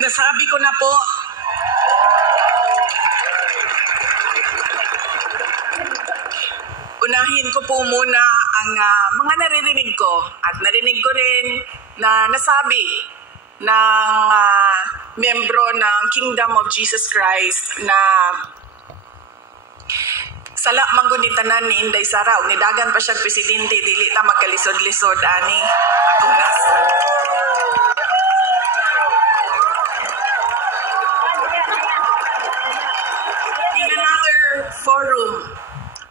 Nasabi ko na po, unahin ko po muna ang mga naririnig ko at narinig ko rin na nasabi ng miyembro ng Kingdom of Jesus Christ na sala manggunitanan ni Inday Sara ug nidagan pa siya presidente dili ta magkalisod-lisod ani tunas. In another forum,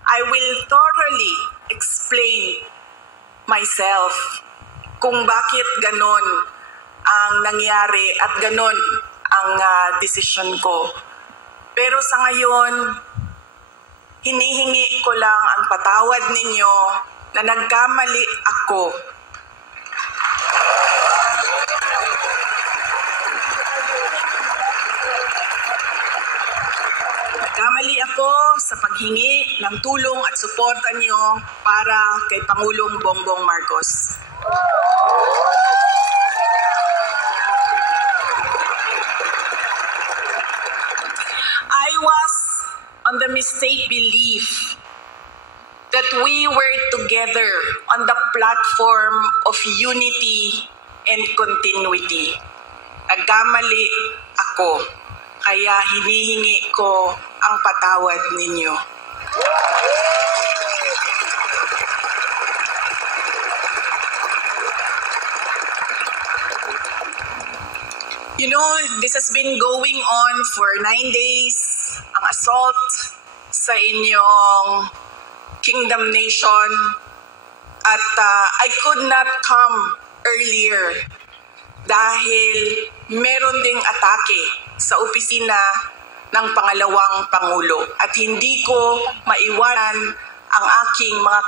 I will thoroughly explain myself kung bakit ganon ang nangyari at ganon ang desisyon ko. Pero sa ngayon, hinihingi ko lang ang patawad ninyo na nagkamali ako. Nagkamali ako sa paghingi ng tulong at suporta niyo para kay Pangulong Bongbong Marcos. I was on the mistaken belief that we were together on the platform of unity and continuity. Nagkamali ako, kaya hinihingi ko ang patawad ninyo. You know, this has been going on for 9 days, ang assault sa inyong Kingdom Nation, at I could not come earlier dahil meron ding atake sa opisina ng pangalawang Pangulo at hindi ko maiwanan ang aking mga